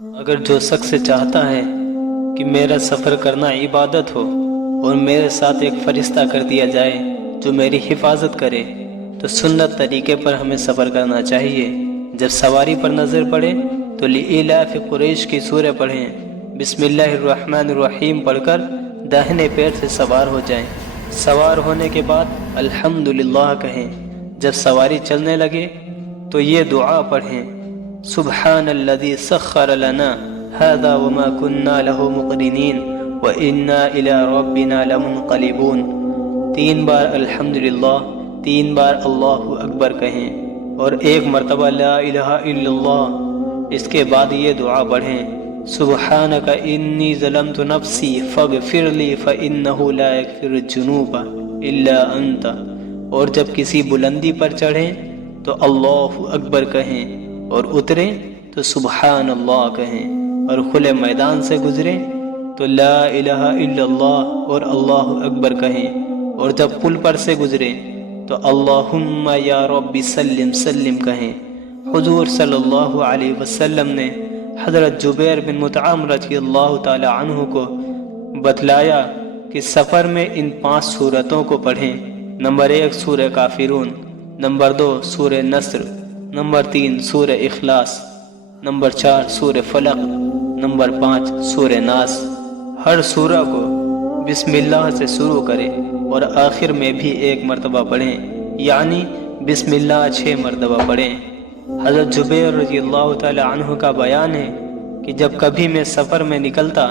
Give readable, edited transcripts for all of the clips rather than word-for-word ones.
اگر جو شخص چاہتا ہے کہ میرا سفر کرنا عبادت ہو اور میرے ساتھ ایک فرشتہ کر دیا جائے جو میری حفاظت کرے، تو سنت طریقے پر ہمیں سفر کرنا چاہیے۔ جب سواری پر نظر پڑے تو لإلاف قریش کی سورہ پڑھیں، بسم اللہ الرحمن الرحیم پڑھ کر داہنے پیر سے سوار ہو جائیں۔ سوار ہونے کے بعد الحمدللہ کہیں۔ جب سواری چلنے لگے تو یہ دعا پڑھیں، سبحان الذی سخر لنا هذا وما كنا له مقرنین وإنا إلى ربنا لمنقلبون۔ 3 بار الحمدللہ، 3 بار اللہ اکبر کہیں اور 1 مرتبہ لا الہ الا اللہ۔ اس کے بعد یہ دعا پڑھیں، سبحانک انی ظلمت نفسی فاغفر لی فإنہ لا یغفر الذنوب الا انت۔ اور جب کسی بلندی پر چڑھیں تو اللہ اکبر کہیں اور اتریں تو سبحان اللہ کہیں، اور کھلے میدان سے گزریں تو لا الہ الا اللہ اور اللہ اکبر کہیں، اور جب پل پر سے گزریں تو اللہم یا رب سلم سلم کہیں۔ حضور صلی اللہ علیہ وسلم نے حضرت جبیر بن مطعم رضی اللہ تعالی عنہ کو بتلایا کہ سفر میں ان 5 سورتوں کو پڑھیں۔ نمبر 1 سورہ کافرون، نمبر 2 سورہ نصر، نمبر 3 سورہ اخلاص، نمبر 4 سورہ فلق، نمبر 5 سورہ ناس۔ ہر سورہ کو بسم اللہ سے شروع کریں اور آخر میں بھی 1 مرتبہ پڑھیں، یعنی بسم اللہ 6 مرتبہ پڑھیں۔ حضرت جبیر رضی اللہ تعالی عنہ کا بیان ہے کہ جب کبھی میں سفر میں نکلتا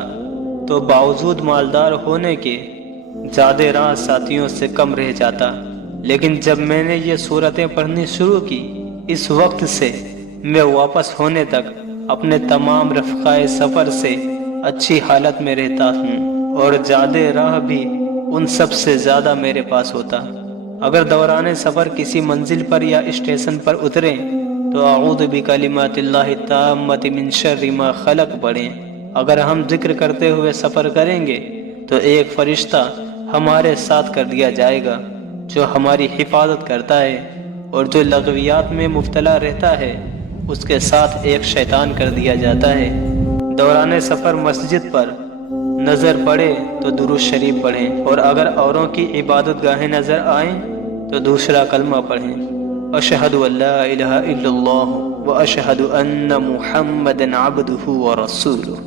تو باوجود مالدار ہونے کے زیادہ راہ ساتھیوں سے کم رہ جاتا، لیکن جب میں نے یہ سورتیں پڑھنی شروع کی، اس وقت سے میں واپس ہونے تک اپنے تمام رفقائے سفر سے اچھی حالت میں رہتا ہوں، اور زیادہ راہ بھی ان سب سے زیادہ میرے پاس ہوتا۔ اگر دوران سفر کسی منزل پر یا اسٹیشن پر اتریں تو اعوذ بکلمات اللہ التامۃ من شر ما خلق پڑھیں۔ اگر ہم ذکر کرتے ہوئے سفر کریں گے تو ایک فرشتہ ہمارے ساتھ کر دیا جائے گا جو ہماری حفاظت کرتا ہے، اور جو لغویات میں مبتلا رہتا ہے اس کے ساتھ ایک شیطان کر دیا جاتا ہے۔ دوران سفر مسجد پر نظر پڑے تو درود شریف پڑھیں، اور اگر اوروں کی عبادت گاہیں نظر آئیں تو دوسرا کلمہ پڑھیں، اشہد ان لا الہ الا اللہ واشہد ان محمدا عبدہ ورسولہ۔